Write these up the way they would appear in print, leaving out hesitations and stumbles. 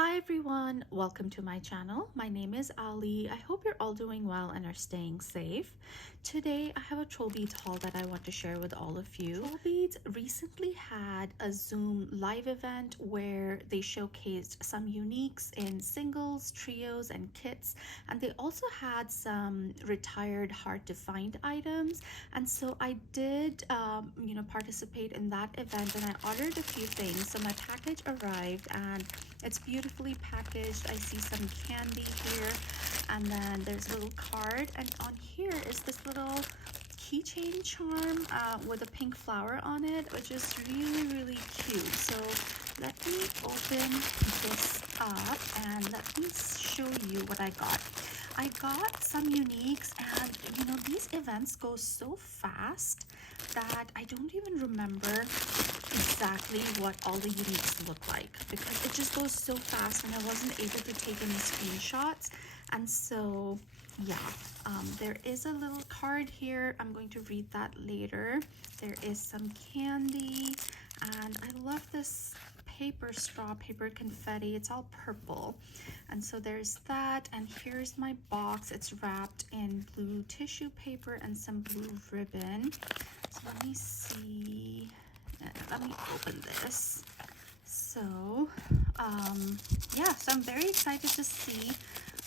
Hi everyone, welcome to my channel. My name is Ali. I hope you're all doing well and are staying safe. Today I have a TrollBeads haul that I want to share with all of you. TrollBeads recently had a Zoom live event where they showcased some uniques in singles, trios, and kits, and they also had some retired hard to find items. And so I did participate in that event, and I ordered a few things. So my package arrived and it's beautifully packaged. I see some candy here, and then there's a little card, and on here is this little keychain charm with a pink flower on it, which is really cute. So let me open this up and let me show you what I got. I got some uniques, and these events go so fast that I don't even remember exactly what all the uniques look like, because it just goes so fast and I wasn't able to take any screenshots. And so yeah, there is a little card here. I'm going to read that later. There is some candy, and I love this paper straw, paper confetti. It's all purple, and so there's that. And here's my box. It's wrapped in blue tissue paper and some blue ribbon. So let me see. Let me open this. So yeah, so I'm very excited to see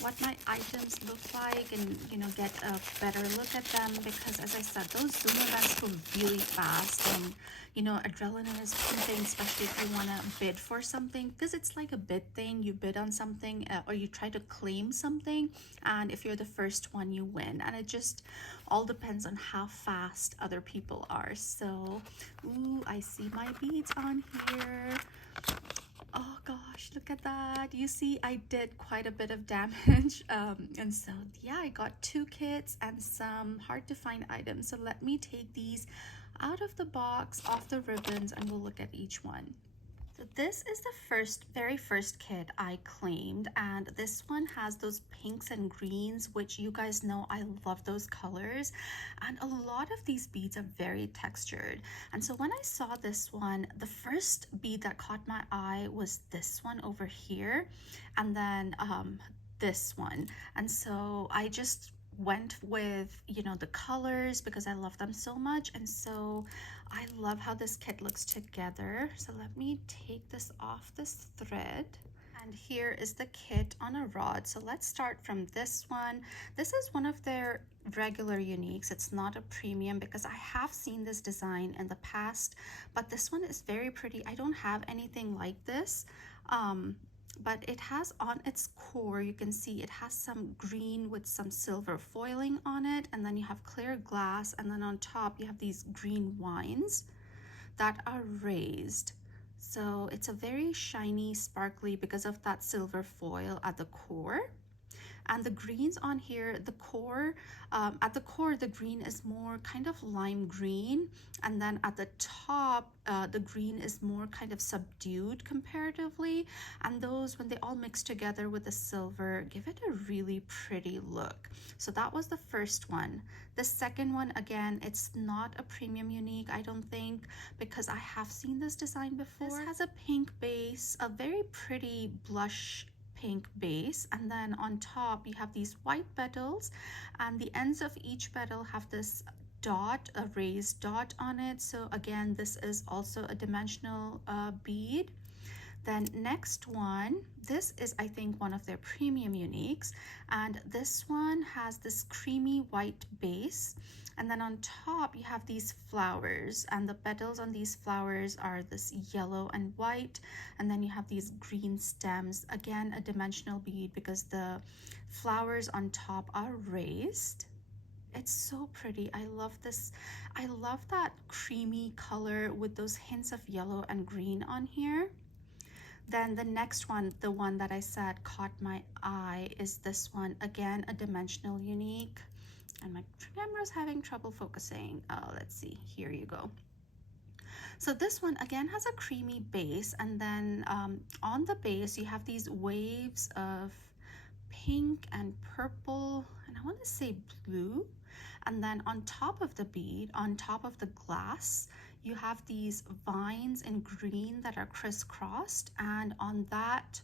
what my items look like and get a better look at them, because as I said, those Zoom events go really fast, and adrenaline is pumping, especially if you want to bid for something, because it's like a bid thing. You bid on something or you try to claim something, and if you're the first one, you win, and it just all depends on how fast other people are. So ooh, I see my beads on here. Oh gosh, look at that. You see, I did quite a bit of damage. And so yeah, I got 2 kits and some hard to find items. So let me take these out of the box, off the ribbons, and we'll look at each one. So this is the very first kit I claimed, and this one has those pinks and greens, which you guys know I love those colors, and a lot of these beads are very textured. And so when I saw this one, the first bead that caught my eye was this one over here, and then this one. And so I just went with the colors because I love them so much. And so I love how this kit looks together. So let me take this off this thread, and here is the kit on a rod. So let's start from this one. This is one of their regular uniques. It's not a premium because I have seen this design in the past, but this one is very pretty. I don't have anything like this, but it has on its core, you can see it has some green with some silver foiling on it, and then you have clear glass, and then on top you have these green wines that are raised. So it's a very shiny, sparkly because of that silver foil at the core. And the greens on here, the core, at the core, the green is more kind of lime green, and then at the top, the green is more kind of subdued comparatively, and those, when they all mix together with the silver, give it a really pretty look. So that was the first one. The second one, again, it's not a premium unique, I don't think, because I have seen this design before. This has a pink base, a very pretty blush pink base, and then on top you have these white petals, and the ends of each petal have this dot, a raised dot on it. So again, this is also a dimensional bead. Then next one, this is I think one of their premium uniques, and this one has this creamy white base, and then on top you have these flowers, and the petals on these flowers are this yellow and white, and then you have these green stems. Again, a dimensional bead because the flowers on top are raised. It's so pretty. I love this. I love that creamy color with those hints of yellow and green on here. Then the next one, the one that I said caught my eye, is this one. Again, a dimensional unique, and my camera's having trouble focusing. Let's see, here you go. So this one again has a creamy base, and then on the base you have these waves of pink and purple, and I want to say blue. And then on top of the bead, on top of the glass, you have these vines in green that are crisscrossed, and on that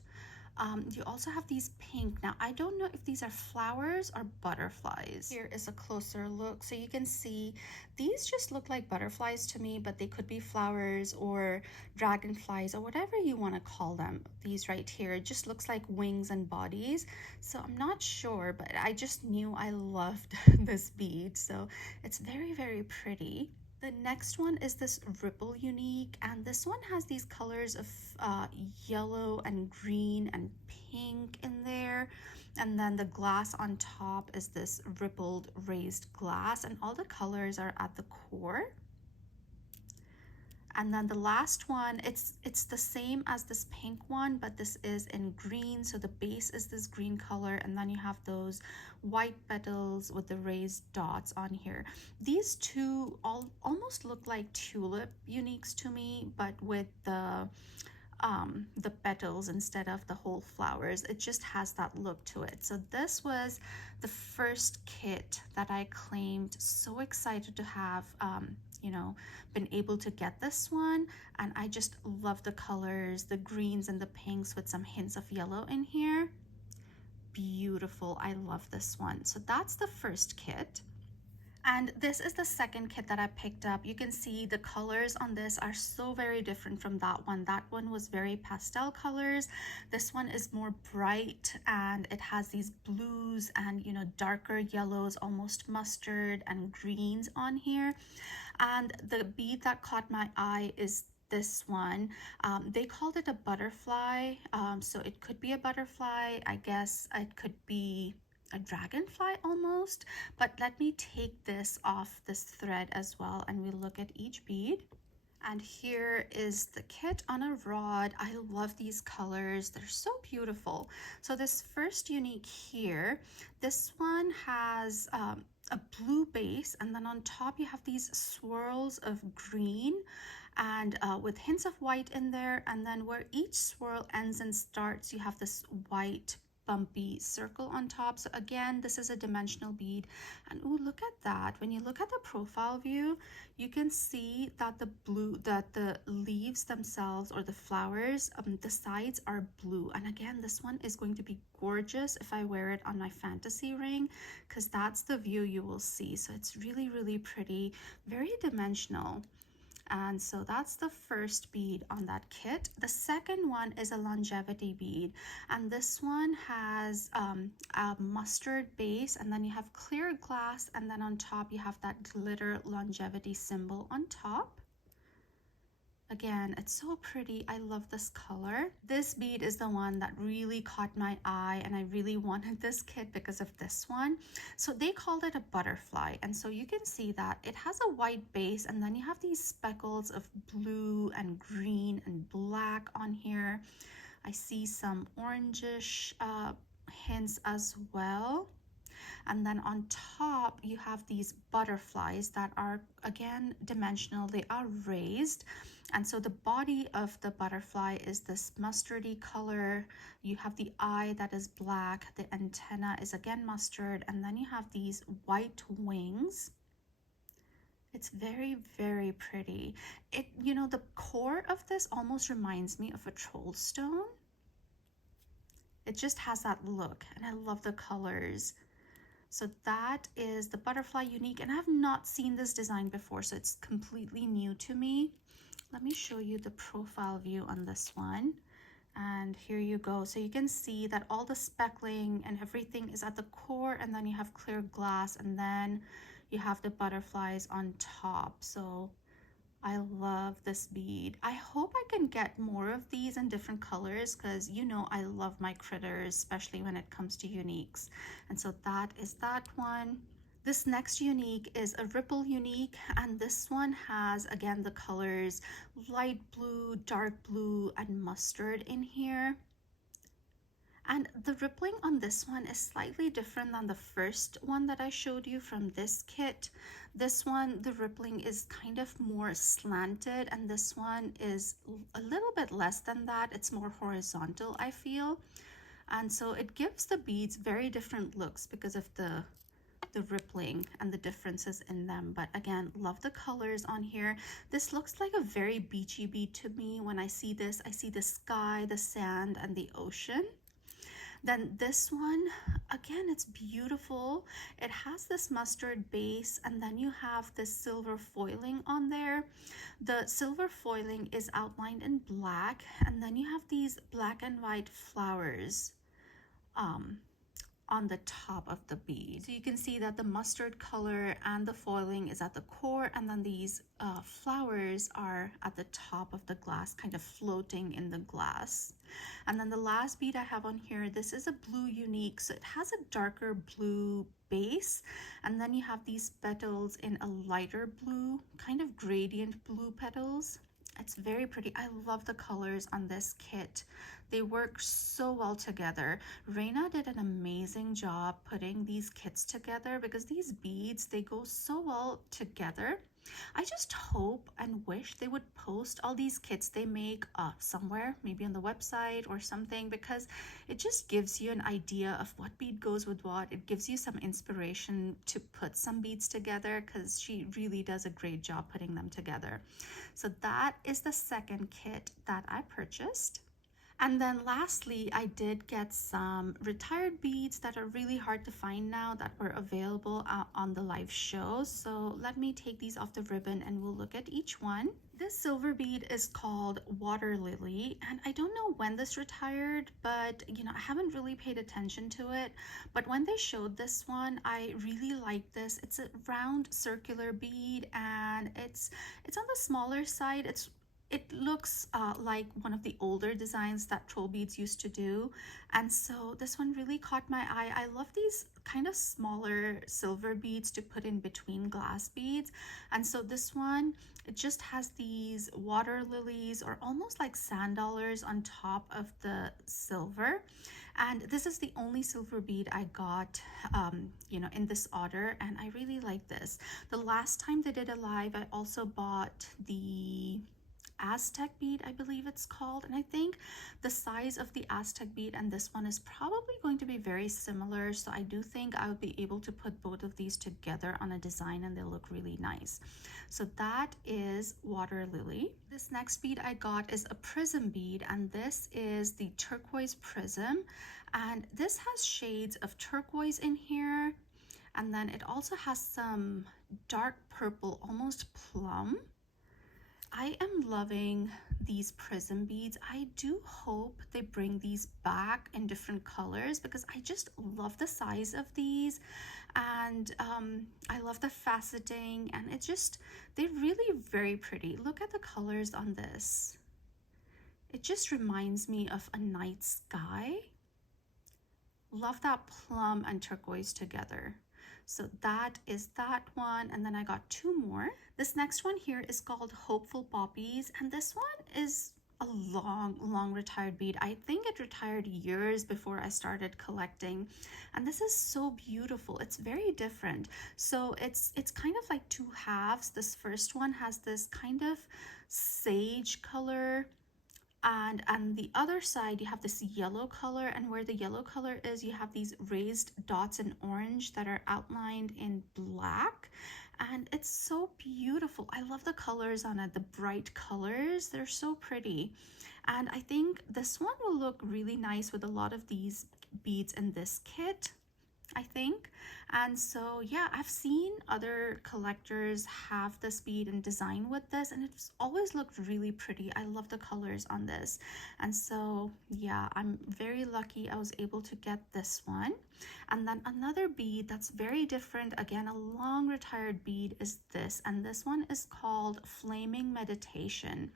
You also have these pink. Now, I don't know if these are flowers or butterflies. Here is a closer look. So you can see these just look like butterflies to me, but they could be flowers or dragonflies or whatever you want to call them. These right here, it just looks like wings and bodies. So I'm not sure, but I just knew I loved this bead. So it's very, very pretty. The next one is this Ripple Unique, and this one has these colors of yellow and green and pink in there. And then the glass on top is this rippled raised glass, and all the colors are at the core. And then the last one, it's the same as this pink one, but this is in green. So the base is this green color, and then you have those white petals with the raised dots on here. These two almost look like tulip uniques to me, but with the petals instead of the whole flowers. It just has that look to it. So this was the first kit that I claimed. So excited to have you know, been able to get this one, and I just love the colors, the greens and the pinks with some hints of yellow in here. Beautiful. I love this one. So that's the first kit. And this is the second kit that I picked up. You can see the colors on this are so very different from that one. That one was very pastel colors. This one is more bright, and it has these blues and, you know, darker yellows, almost mustard and greens on here. And the bead that caught my eye is this one. They called it a butterfly. So it could be a butterfly. I guess it could be a dragonfly almost, but let me take this off this thread as well, and we'll look at each bead. And here is the kit on a rod. I love these colors, they're so beautiful. So this first unique here, this one has a blue base, and then on top you have these swirls of green and with hints of white in there, and then where each swirl ends and starts you have this white bumpy circle on top. So again, this is a dimensional bead, and oh, look at that. When you look at the profile view, you can see that the leaves themselves, or the flowers, the sides are blue. And again, this one is going to be gorgeous if I wear it on my fantasy ring, because that's the view you will see. So it's really, really pretty, very dimensional. And so that's the first bead on that kit. The second one is a longevity bead, and this one has a mustard base, and then you have clear glass, and then on top you have that glitter longevity symbol on top. Again, it's so pretty. I love this color. This bead is the one that really caught my eye, and I really wanted this kit because of this one. So they called it a butterfly, and so you can see that it has a white base, and then you have these speckles of blue and green and black on here. I see some orangish hints as well. And then on top you have these butterflies that are again dimensional. They are raised, and so the body of the butterfly is this mustardy color. You have the eye that is black, the antenna is again mustard, and then you have these white wings. It's very, very pretty. It, you know, the core of this almost reminds me of a troll stone. It just has that look, and I love the colors. So that is the butterfly unique, and I have not seen this design before, so it's completely new to me. Let me show you the profile view on this one. And here you go. So you can see that all the speckling and everything is at the core, and then you have clear glass, and then you have the butterflies on top. So I love this bead. I hope I can get more of these in different colors, because you know I love my critters, especially when it comes to uniques. And so that is that one. This next unique is a Ripple unique, and this one has again the colors light blue, dark blue, and mustard in here. And the rippling on this one is slightly different than the first one that I showed you from this kit. This one, the rippling is kind of more slanted, and this one is a little bit less than that. It's more horizontal, I feel. And so it gives the beads very different looks because of the rippling and the differences in them. But again, love the colors on here. This looks like a very beachy bead to me. When I see this, I see the sky, the sand, and the ocean. Then this one, again, it's beautiful. It has this mustard base, and then you have this silver foiling on there. The silver foiling is outlined in black, and then you have these black and white flowers um, on the top of the bead. So you can see that the mustard color and the foiling is at the core, and then these flowers are at the top of the glass, kind of floating in the glass. And then the last bead I have on here, this is a blue unique, so it has a darker blue base, and then you have these petals in a lighter blue, kind of gradient blue petals. It's very pretty. I love the colors on this kit. They work so well together. Reina did an amazing job putting these kits together because these beads, they go so well together. I just hope and wish they would post all these kits they make somewhere, maybe on the website or something, because it just gives you an idea of what bead goes with what. It gives you some inspiration to put some beads together because she really does a great job putting them together. So that is the second kit that I purchased. And then lastly, I did get some retired beads that are really hard to find now that were available on the live show. So let me take these off the ribbon and we'll look at each one. This silver bead is called Water Lily, and I don't know when this retired, but I haven't really paid attention to it. But when they showed this one, I really like this. It's a round circular bead, and it's on the smaller side. It looks like one of the older designs that TrollBeads used to do, and so this one really caught my eye. I love these kind of smaller silver beads to put in between glass beads, and so this one, it just has these water lilies or almost like sand dollars on top of the silver. And this is the only silver bead I got in this order, and I really like this. The last time they did a live, I also bought the Aztec bead, I believe it's called, and I think the size of the Aztec bead and this one is probably going to be very similar, so I do think I would be able to put both of these together on a design and they'll look really nice. So that is Water Lily. This next bead I got is a prism bead, and this is the turquoise prism, and this has shades of turquoise in here, and then it also has some dark purple, almost plum. I am loving these prism beads. I do hope they bring these back in different colors because I just love the size of these, and I love the faceting, and they're really very pretty. Look at the colors on this. It just reminds me of a night sky. Love that plum and turquoise together. So that is that one, and then I got two more. This next one here is called Hopeful Poppies, and this one is a long retired bead. I think it retired years before I started collecting, and this is so beautiful. It's very different. So it's kind of like two halves. This first one has this kind of sage color, and on the other side you have this yellow color, and where the yellow color is, you have these raised dots in orange that are outlined in black, and it's so beautiful. I love the colors on it, the bright colors, they're so pretty. And I think this one will look really nice with a lot of these beads in this kit, I think. And so yeah, I've seen other collectors have this bead and design with this, and it's always looked really pretty. I love the colors on this, and so yeah, I'm very lucky I was able to get this one. And then another bead that's very different, again a long retired bead, is this, and this one is called Flaming Meditation.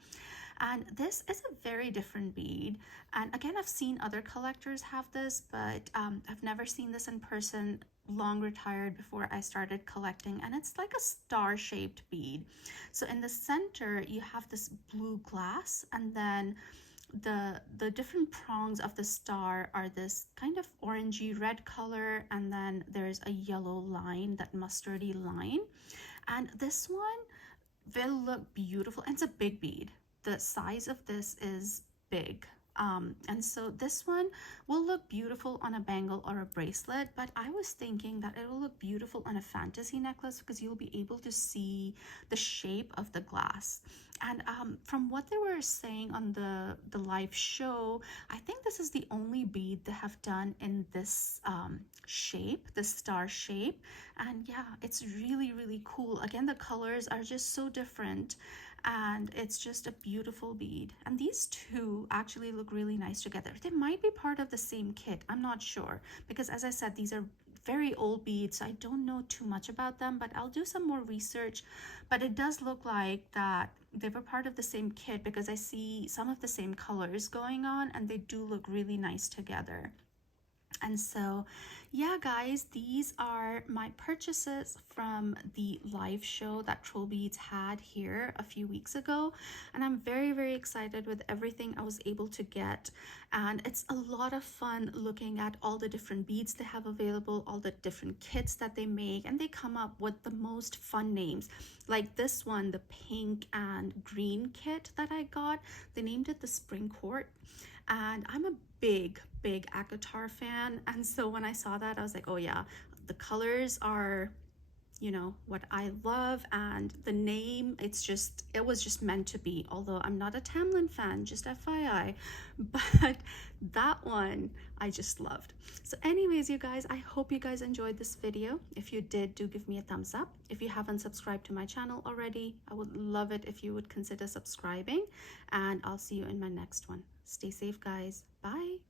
And this is a very different bead, and again I've seen other collectors have this, but I've never seen this in person, long retired before I started collecting, and it's like a star-shaped bead. So in the center you have this blue glass, and then the different prongs of the star are this kind of orangey red color, and then there's a yellow line, that mustardy line. And this one will look beautiful, and it's a big bead. The size of this is big, and so this one will look beautiful on a bangle or a bracelet, but I was thinking that it will look beautiful on a fantasy necklace because you'll be able to see the shape of the glass. And from what they were saying on the live show, I think this is the only bead they have done in this shape, the star shape. And yeah, it's really, really cool. Again, the colors are just so different, and it's just a beautiful bead. And these two actually look really nice together. They might be part of the same kit, I'm not sure, because as I said, these are very old beads, so I don't know too much about them, but I'll do some more research. But it does look like that they were part of the same kit, because I see some of the same colors going on, and they do look really nice together. And so yeah, guys, these are my purchases from the live show that TrollBeads had here a few weeks ago, and I'm very, very excited with everything I was able to get. And it's a lot of fun looking at all the different beads they have available, all the different kits that they make, and they come up with the most fun names. Like this one, the pink and green kit that I got, they named it the Spring Court. And I'm a big Akatar fan, and so when I saw that, I was like, oh yeah, the colors are, you know, what I love, and the name, it was just meant to be. Although I'm not a Tamlin fan, just FYI, but that one I just loved. So anyways, you guys, I hope you guys enjoyed this video. If you did, do give me a thumbs up. If you haven't subscribed to my channel already, I would love it if you would consider subscribing, and I'll see you in my next one. Stay safe, guys. Bye.